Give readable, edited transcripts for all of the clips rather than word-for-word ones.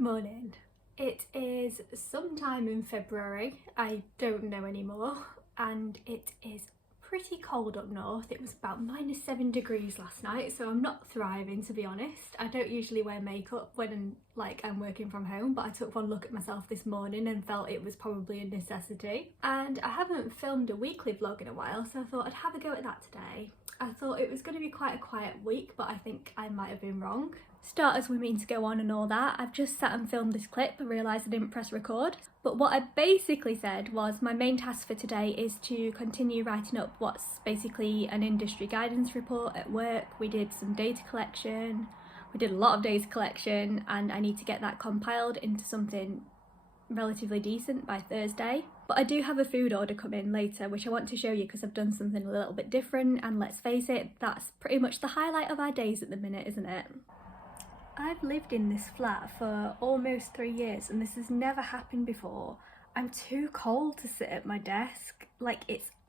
Good morning. It is sometime in February, I don't know anymore, and it is pretty cold up north. It was about -7 degrees last night, so I'm not thriving, to be honest. I don't usually wear makeup when I'm working from home, but I took one look at myself this morning and felt it was probably a necessity. And I haven't filmed a weekly vlog in a while, so I thought I'd have a go at that today. I thought it was going to be quite a quiet week, but I think I might have been wrong. Starters were mean to go on and all that. I've just sat and filmed this clip and realised I didn't press record. But what I basically said was my main task for today is to continue writing up what's basically an industry guidance report at work. We did some data collection, we did a lot of data collection, and I need to get that compiled into something relatively decent by Thursday. But I do have a food order coming later, which I want to show you because I've done something a little bit different, and let's face it, that's pretty much the highlight of our days at the minute, isn't it? I've lived in this flat for almost 3 years and this has never happened before. I'm too cold to sit at my desk.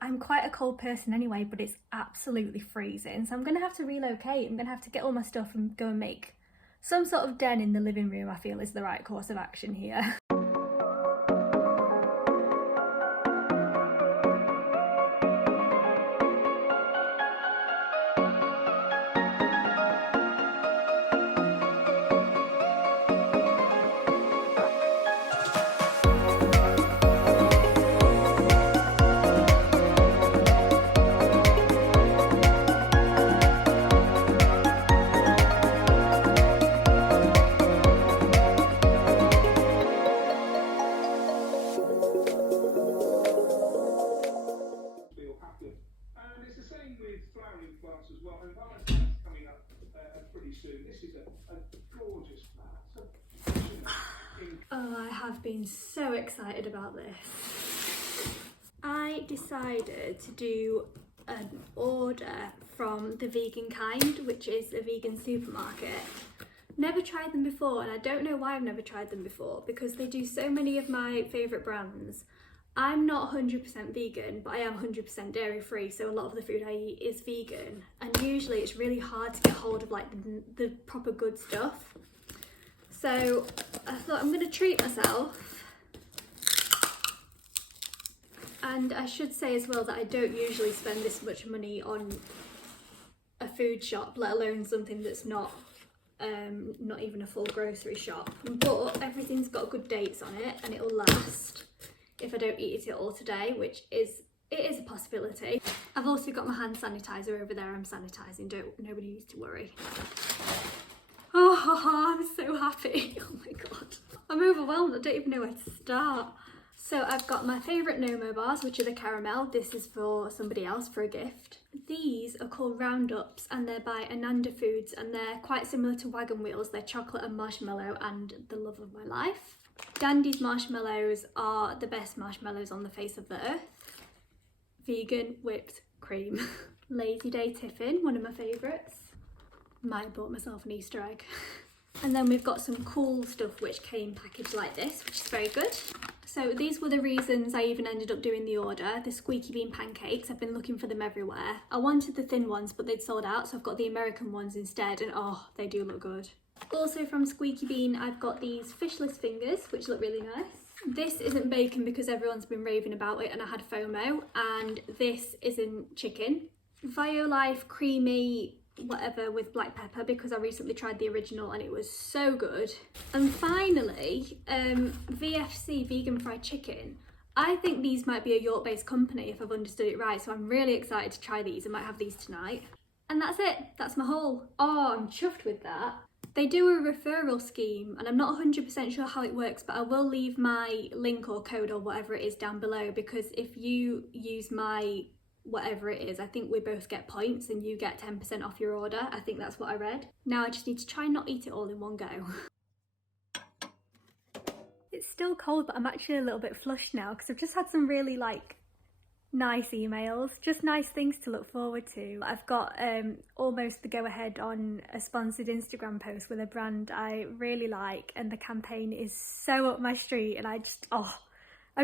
I'm quite a cold person anyway, but it's absolutely freezing. So I'm gonna have to relocate. I'm gonna have to get all my stuff and go and make some sort of den in the living room. I feel is the right course of action here. As well, and Valentine's coming up pretty soon. This is a gorgeous flat. Oh, I have been so excited about this. I decided to do an order from The Vegan Kind, which is a vegan supermarket. Never tried them before, and I don't know why I've never tried them before, because they do so many of my favourite brands. I'm not 100% vegan, but I am 100% dairy free, so a lot of the food I eat is vegan, and usually it's really hard to get hold of the proper good stuff. So I thought I'm going to treat myself. And I should say as well that I don't usually spend this much money on a food shop, let alone something that's not even a full grocery shop. But everything's got good dates on it and it'll last if I don't eat it all today, which is a possibility. I've also got my hand sanitizer over there. I'm sanitising, nobody needs to worry. Oh, I'm so happy. Oh my god. I'm overwhelmed, I don't even know where to start. So I've got my favourite Nomo bars, which are the caramel. This is for somebody else for a gift. These are called Roundups and they're by Ananda Foods and they're quite similar to Wagon Wheels. They're chocolate and marshmallow and the love of my life. Dandy's marshmallows are the best marshmallows on the face of the earth. Vegan whipped cream. Lazy Day Tiffin, one of my favourites. Might have bought myself an Easter egg. And then we've got some cool stuff which came packaged like this, which is very good. So these were the reasons I even ended up doing the order. The squeaky bean pancakes, I've been looking for them everywhere. I wanted the thin ones, but they'd sold out, so I've got the American ones instead, and oh, they do look good. Also from Squeaky Bean, I've got these fishless fingers, which look really nice. This isn't bacon because everyone's been raving about it and I had FOMO, and this isn't chicken. Violife creamy whatever with black pepper because I recently tried the original and it was so good. And finally, VFC vegan fried chicken. I think these might be a York-based company if I've understood it right, so I'm really excited to try these. I might have these tonight. And that's it, that's my haul. Oh, I'm chuffed with that. They do a referral scheme and I'm not 100% sure how it works, but I will leave my link or code or whatever it is down below, because if you use my whatever it is, I think we both get points and you get 10% off your order. I think that's what I read. Now I just need to try and not eat it all in one go. It's still cold, but I'm actually a little bit flushed now because I've just had some really nice emails, just nice things to look forward to. I've got almost the go-ahead on a sponsored Instagram post with a brand I really like, and the campaign is so up my street, and I've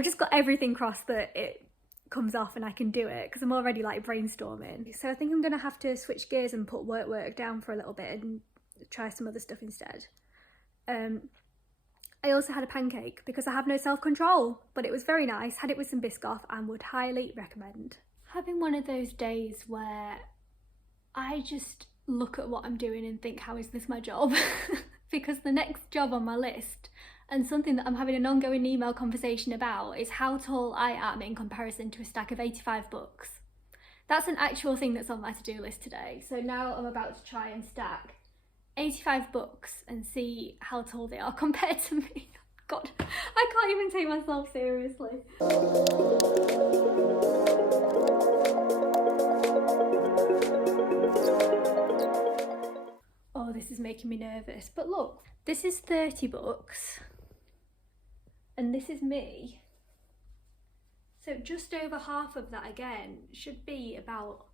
just got everything crossed that it comes off and I can do it, because I'm already brainstorming. So I think I'm gonna have to switch gears and put work down for a little bit and try some other stuff instead. I also had a pancake because I have no self-control, but it was very nice. Had it with some Biscoff and would highly recommend. Having one of those days where I just look at what I'm doing and think, how is this my job? Because the next job on my list, and something that I'm having an ongoing email conversation about, is how tall I am in comparison to a stack of 85 books. That's an actual thing that's on my to-do list today. So now I'm about to try and stack 85 books and see how tall they are compared to me. God, I can't even take myself seriously. Oh, this is making me nervous. But look, this is 30 books and this is me. So just over half of that again should be about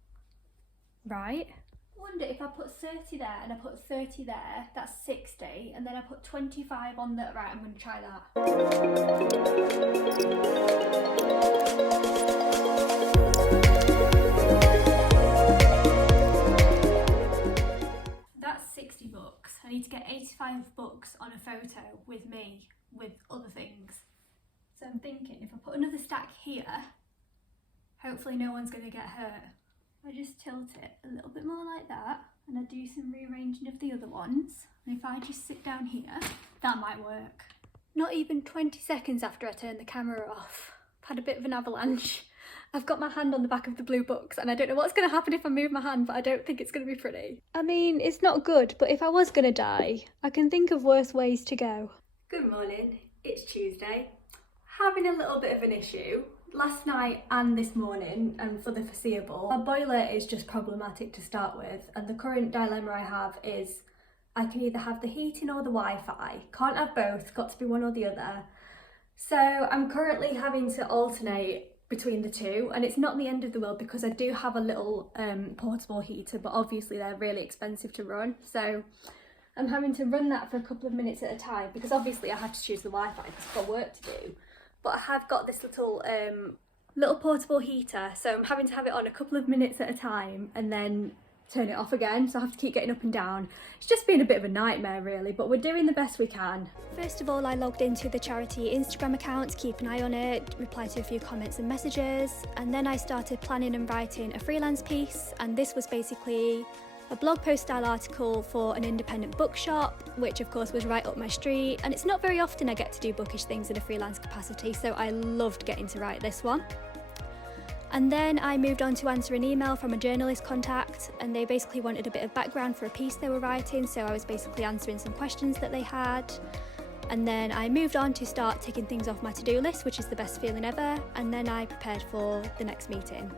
right. I wonder if I put 30 there and I put 30 there, that's 60, and then I put 25 on the right, I'm going to try that. That's 60 books. I need to get 85 books on a photo with me, with other things. So I'm thinking if I put another stack here, hopefully no one's going to get hurt. I just tilt it a little bit more like that, and I do some rearranging of the other ones, and if I just sit down here, that might work. Not even 20 seconds after I turn the camera off, I've had a bit of an avalanche. I've got my hand on the back of the blue books, and I don't know what's going to happen if I move my hand, but I don't think it's going to be pretty. I mean, it's not good, but if I was going to die, I can think of worse ways to go. Good morning, it's Tuesday. Having a little bit of an issue. Last night and this morning, and for the foreseeable, our boiler is just problematic to start with, and the current dilemma I have is I can either have the heating or the Wi-Fi. Can't have both, got to be one or the other. So I'm currently having to alternate between the two, and it's not the end of the world because I do have a little portable heater, but obviously they're really expensive to run. So I'm having to run that for a couple of minutes at a time because obviously I have to choose the Wi-Fi because I've got work to do. But I have got this little portable heater, so I'm having to have it on a couple of minutes at a time and then turn it off again, so I have to keep getting up and down. It's just been a bit of a nightmare really, but we're doing the best we can. First of all, I logged into the charity Instagram account to keep an eye on it, reply to a few comments and messages, and then I started planning and writing a freelance piece, and this was basically a blog post style article for an independent bookshop, which of course was right up my street, and it's not very often I get to do bookish things in a freelance capacity, so I loved getting to write this one. And then I moved on to answer an email from a journalist contact, and they basically wanted a bit of background for a piece they were writing, so I was basically answering some questions that they had. And then I moved on to start ticking things off my to-do list, which is the best feeling ever, and then I prepared for the next meeting.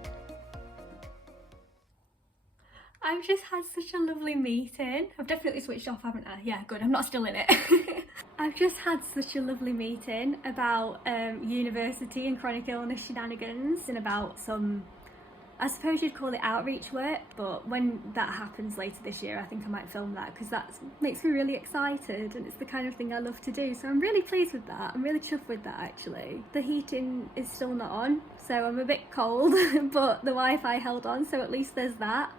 I've just had such a lovely meeting. I've definitely switched off, haven't I? Yeah, good, I'm not still in it. I've just had such a lovely meeting about university and chronic illness shenanigans and about some, I suppose you'd call it outreach work, but when that happens later this year, I think I might film that because that makes me really excited and it's the kind of thing I love to do. So I'm really pleased with that. I'm really chuffed with that actually. The heating is still not on, so I'm a bit cold, but the Wi-Fi held on, so at least there's that.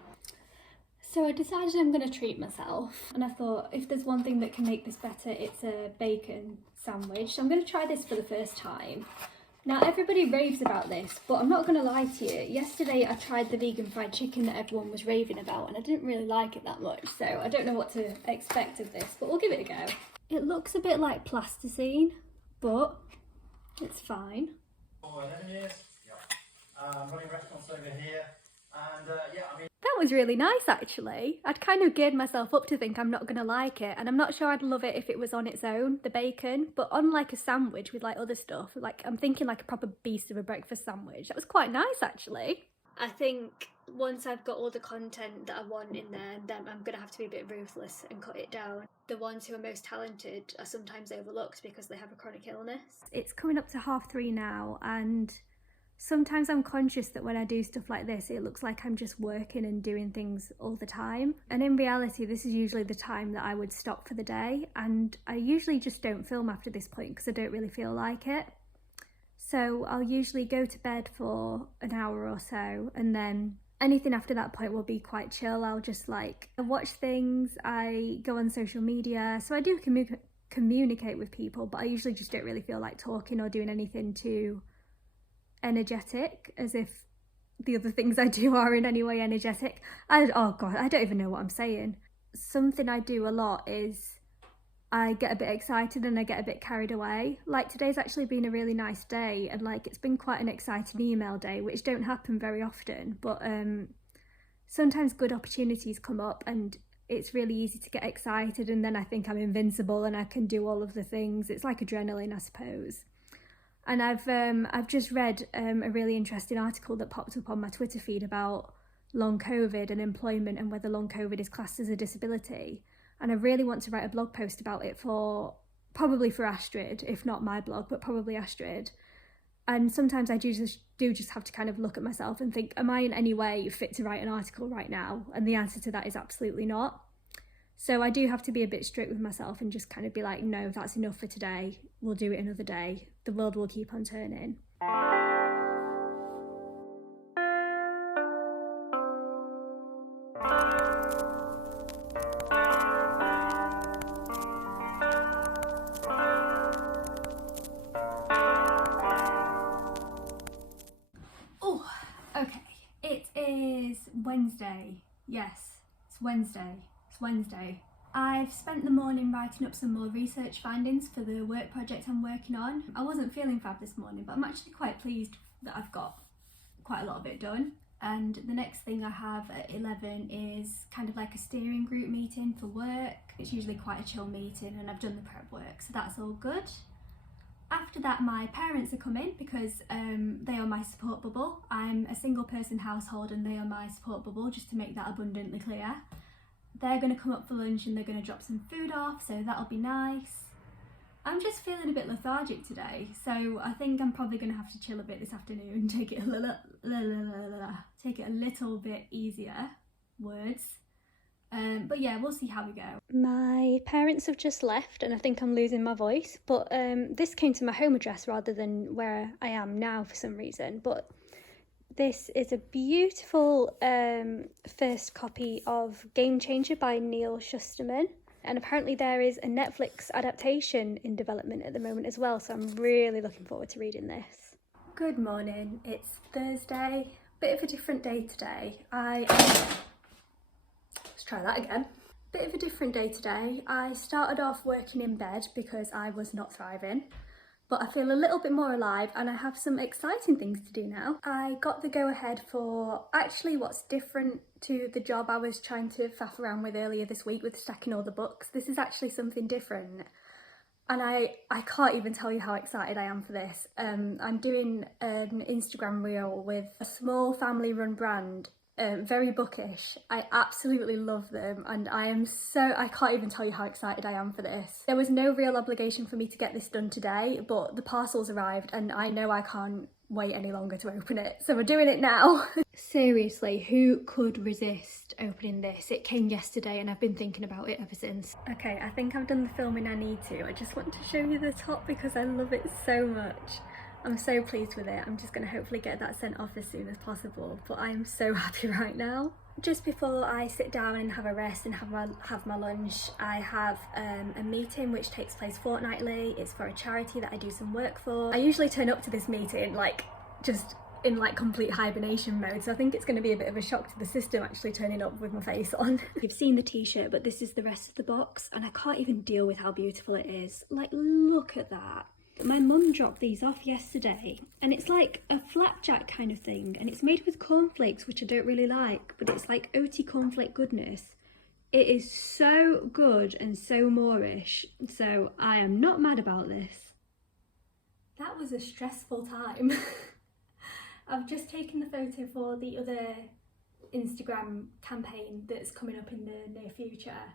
So I decided I'm going to treat myself, and I thought if there's one thing that can make this better, it's a bacon sandwich. So I'm going to try this for the first time. Now everybody raves about this, but I'm not going to lie to you. Yesterday I tried the vegan fried chicken that everyone was raving about, and I didn't really like it that much, so I don't know what to expect of this, but we'll give it a go. It looks a bit like plasticine, but it's fine. For 11 years, running restaurants over here, and That was really nice actually. I'd kind of geared myself up to think I'm not going to like it, and I'm not sure I'd love it if it was on its own, the bacon, but on like a sandwich with like other stuff, like I'm thinking like a proper beast of a breakfast sandwich. That was quite nice actually. I think once I've got all the content that I want in there, then I'm going to have to be a bit ruthless and cut it down. The ones who are most talented are sometimes overlooked because they have a chronic illness. It's coming up to 3:30 now, and sometimes I'm conscious that when I do stuff like this, it looks like I'm just working and doing things all the time. And in reality, this is usually the time that I would stop for the day. And I usually just don't film after this point because I don't really feel like it. So I'll usually go to bed for an hour or so, and then anything after that point will be quite chill. I'll just like watch things, I go on social media. So I do communicate with people, but I usually just don't really feel like talking or doing anything too energetic, as if the other things I do are in any way energetic. Oh god, I don't even know what I'm saying. Something I do a lot is I get a bit excited and I get a bit carried away. Like today's actually been a really nice day, and like it's been quite an exciting email day, which don't happen very often, but sometimes good opportunities come up and it's really easy to get excited, and then I think I'm invincible and I can do all of the things. It's like adrenaline, I suppose. And I've just read a really interesting article that popped up on my Twitter feed about long COVID and employment and whether long COVID is classed as a disability. And I really want to write a blog post about it probably for Astrid, if not my blog, but probably Astrid. And sometimes I do just have to kind of look at myself and think, am I in any way fit to write an article right now? And the answer to that is absolutely not. So I do have to be a bit strict with myself and just kind of be like, no, that's enough for today. We'll do it another day. The world will keep on turning. Oh, okay. It is Wednesday. Yes, it's Wednesday. I've spent the morning writing up some more research findings for the work project I'm working on. I wasn't feeling fab this morning, but I'm actually quite pleased that I've got quite a lot of it done. And the next thing I have at 11 is kind of like a steering group meeting for work. It's usually quite a chill meeting, and I've done the prep work, so that's all good. After that, my parents are coming because they are my support bubble. I'm a single person household and they are my support bubble, just to make that abundantly clear. They're going to come up for lunch and they're going to drop some food off, so that'll be nice. I'm just feeling a bit lethargic today, so I think I'm probably going to have to chill a bit this afternoon and take it a little bit easier. Words. But yeah, we'll see how we go. My parents have just left and I think I'm losing my voice, but this came to my home address rather than where I am now for some reason. But this is a beautiful first copy of Game Changer by Neil Shusterman. And apparently there is a Netflix adaptation in development at the moment as well, so I'm really looking forward to reading this. Good morning, it's Thursday. Bit of a different day today. Let's try that again. Bit of a different day today. I started off working in bed because I was not thriving, but I feel a little bit more alive and I have some exciting things to do now. I got the go ahead for actually what's different to the job I was trying to faff around with earlier this week with stacking all the books. This is actually something different. And I can't even tell you how excited I am for this. I'm doing an Instagram reel with a small family run brand, very Bookish. I absolutely love them and I can't even tell you how excited I am for this. There was no real obligation for me to get this done today, but the parcel's arrived and I know I can't wait any longer to open it, so we're doing it now. Seriously, who could resist opening this? It came yesterday and I've been thinking about it ever since. Okay, I think I've done the filming I need to. I just want to show you the top because I love it so much. I'm so pleased with it. I'm just going to hopefully get that sent off as soon as possible, but I'm so happy right now. Just before I sit down and have a rest and have my lunch, I have a meeting which takes place fortnightly. It's for a charity that I do some work for. I usually turn up to this meeting just in complete hibernation mode, so I think it's going to be a bit of a shock to the system actually turning up with my face on. You've seen the t-shirt, but this is the rest of the box and I can't even deal with how beautiful it is. Look at that. My mum dropped these off yesterday and it's like a flapjack kind of thing and it's made with cornflakes, which I don't really like, but it's like oaty cornflake goodness. It is so good and so Moorish, so I am not mad about this. That was a stressful time. I've just taken the photo for the other Instagram campaign that's coming up in the near future.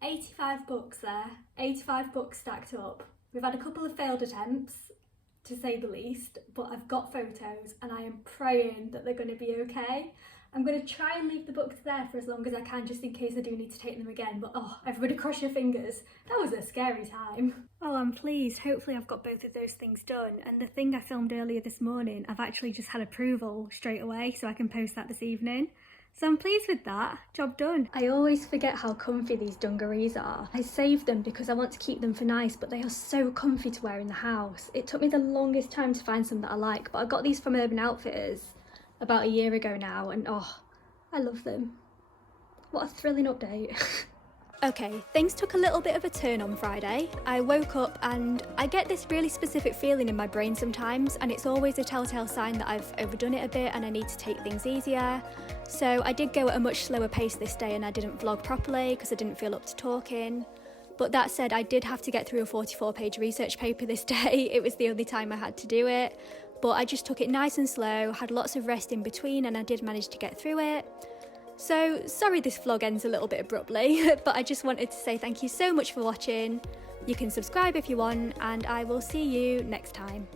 85 books there, 85 books stacked up. We've had a couple of failed attempts, to say the least, but I've got photos and I am praying that they're going to be okay. I'm going to try and leave the books there for as long as I can, just in case I do need to take them again, but oh, everybody cross your fingers. That was a scary time. Oh, I'm pleased. Hopefully I've got both of those things done, and the thing I filmed earlier this morning, I've actually just had approval straight away, so I can post that this evening. So I'm pleased with that, job done. I always forget how comfy these dungarees are. I save them because I want to keep them for nice, but they are so comfy to wear in the house. It took me the longest time to find some that I like, but I got these from Urban Outfitters about a year ago now, and oh, I love them. What a thrilling update. Okay, things took a little bit of a turn on Friday. I woke up and I get this really specific feeling in my brain sometimes, and it's always a telltale sign that I've overdone it a bit and I need to take things easier. So I did go at a much slower pace this day and I didn't vlog properly because I didn't feel up to talking. But that said, I did have to get through a 44-page research paper this day. It was the only time I had to do it. But I just took it nice and slow, had lots of rest in between, and I did manage to get through it. So, sorry this vlog ends a little bit abruptly, but I just wanted to say thank you so much for watching. You can subscribe if you want, and I will see you next time.